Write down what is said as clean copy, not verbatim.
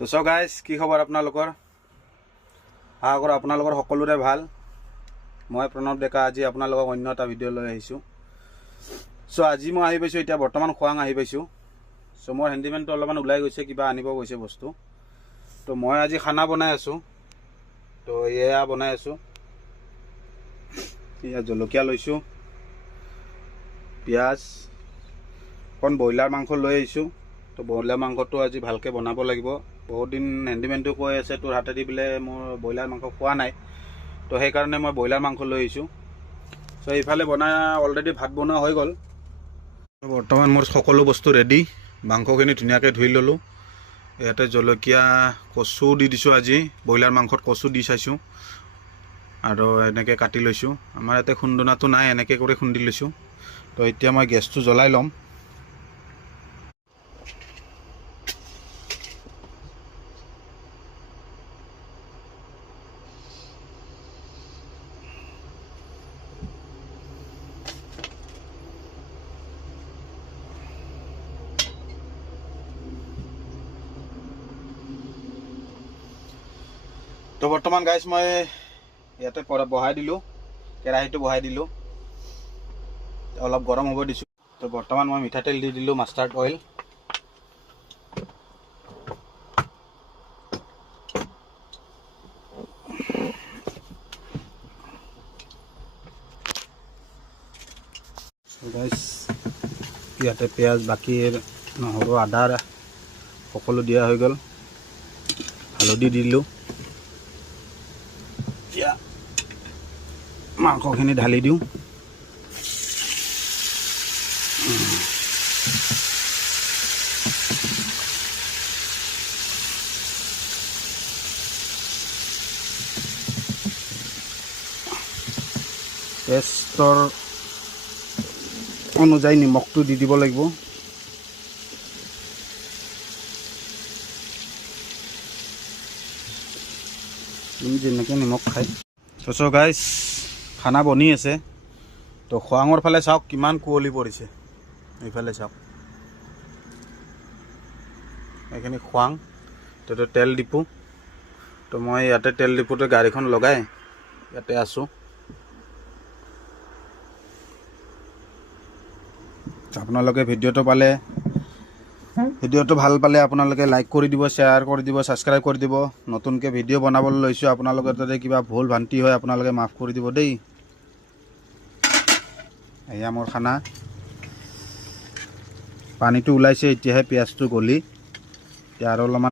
তো so guys কি খবৰ আপোনালোকৰ আশা কৰোঁ আপোনালোকৰ সকলোৰে ভাল মই প্ৰণৱ ডেকা আজি আপোনালোকক অন্য এটা ভিডিঅ' লৈ আহিছোঁ সো আজি মই আহি পাইছোঁ এতিয়া বৰ্তমান খোৱাং আহি পাইছোঁ সো মোৰ হেণ্ডিমেনটো অলপমান ওলাই গৈছে কিবা আনিব গৈছে বস্তু তো মই আজি খানা বনাই আছোঁ তো এয়া বনাই আছোঁ এয়া জলকীয়া লৈছোঁ পিঁয়াজ অকণ ব্ৰইলাৰ মাংস লৈ আহিছোঁ তো ব্ৰইলাৰ মাংসটো আজি ভালকৈ বনাব লাগিব বহুত দিন হেণ্ডিমেনটো কৈ আছে তোৰ হাতেদি বোলে মোৰ ব্ৰইলাৰ মাংস খোৱা নাই তো সেইকাৰণে মই ব্ৰইলাৰ মাংস লৈ আহিছোঁ চ' এইফালে বনাই অলৰেডি ভাত বনোৱা হৈ গ'ল বৰ্তমান মোৰ সকলো বস্তু ৰেডি মাংসখিনি ধুনীয়াকৈ ধুই ল'লোঁ ইয়াতে জলকীয়া কচু দি দিছোঁ আজি ব্ৰইলাৰ মাংসত কচু দি চাইছোঁ আৰু এনেকৈ কাটি লৈছোঁ আমাৰ ইয়াতে খুন্দনাটো নাই এনেকৈ কৰি খুন্দি লৈছোঁ তো এতিয়া মই গেছটো জ্বলাই ল'ম তো বৰ্তমান গাইজ মই ইয়াতে বহাই দিলোঁ কেৰাহীটো বহাই দিলোঁ অলপ গৰম হ'ব দিছোঁ তো বৰ্তমান মই মিঠাতেল দি দিলোঁ মাষ্টাৰ্ড অইল গাইজ ইয়াতে পিঁয়াজ বাকী নহৰু আদা সকলো দিয়া হৈ গ'ল হালধি দিলোঁ এতিয়া মাংসখিনি ঢালি দিওঁ টেষ্টৰ অনুযায়ী নিমখটো দি দিব লাগিব যেনেকৈ নিমখ খায় চ' গাইজ খানা বনি আছে তো খোৱাঙৰ ফালে চাওক কিমান কুঁৱলী পৰিছে এইফালে চাওক এইখিনি খোৱাং তো তেল ডিপু তো মই ইয়াতে তেল ডিপুতে গাড়ীখন লগাই ইয়াতে আছোঁ আপোনালোকে ভিডিঅ'টো ভাল পালে আপোনালোকে লাইক কৰি দিব শ্বেয়াৰ কৰি দিব ছাবস্ক্ৰাইব কৰি দিব নতুনকৈ ভিডিঅ' বনাবলৈ লৈছোঁ আপোনালোকৰ তাতে কিবা ভুল ভ্ৰান্তি হয় আপোনালোকে মাফ কৰি দিব দেই এয়া মোৰ খানা পানীটো ওলাইছে এতিয়াহে পিঁয়াজটো গলি এতিয়া আৰু অলপমান